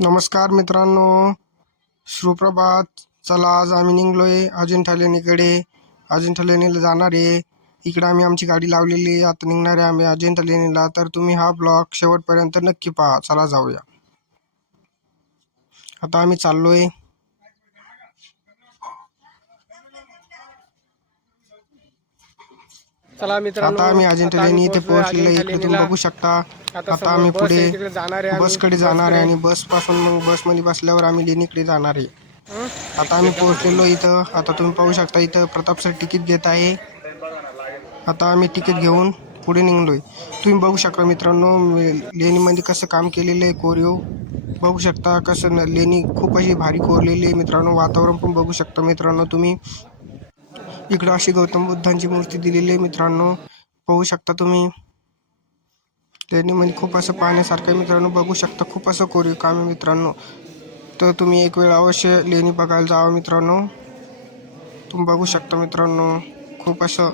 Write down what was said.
नमस्कार मित्रांनो, सुप्रभात. चला आज आम्ही निघलोय अजिंठा लेणीकडे. अजिंठा लेणीला जाणार आहे. इकडे आम्ही आमची गाडी लावलेली आहे. आता निघणार आहे आम्ही अजिंठा लेणीला. तर तुम्ही हा ब्लॉग शेवटपर्यंत नक्की पहा. चला जाऊया. आता आम्ही चाललोय. चला मित्रांनो, आता आम्ही अजिंठा लेणी इथे पोहोचलोय पोहोचलेलो आहे. अजिंठा इकडे तुम्ही लेणीला. बघू शकता. आता आता समोर आम्ही बस पुढे आहे, तिकडे जाणार आहे आम्ही बसकडे जाणार आहे बसकडे. आणि बसपासून मग बसमध्ये बसल्यावर आम्ही लेणीकडे जाणार आहे. हं? आता आम्ही पोहोचलेलो इथं. आता तुम्ही पाहू शकता इथं प्रताप सर तिकीट घेत आहे. आता आम्ही तिकीट घेऊन पुढे निघलोय. तुम्ही बघू शकता मित्रांनो, लेणीमध्ये कसं काम केलेलं आहे. कोरीव बघू शकता. कसं लेणी खूप अशी भारी कोरलेली आहे मित्रांनो. वातावरण पण बघू शकता मित्रांनो तुम्ही. इकडं अशी गौतम बुद्धांची मूर्ती दिलेली आहे मित्रांनो. पाहू शकता तुम्ही. लेणीमध्ये खूप असं पाहण्यासारखं मित्रांनो. बघू शकता खूप असं कोरीव काम आहे मित्रांनो. तर तुम्ही एक वेळ अवश्य लेणी बघायला जावं मित्रांनो. तुम्ही बघू शकता मित्रांनो, खूप असं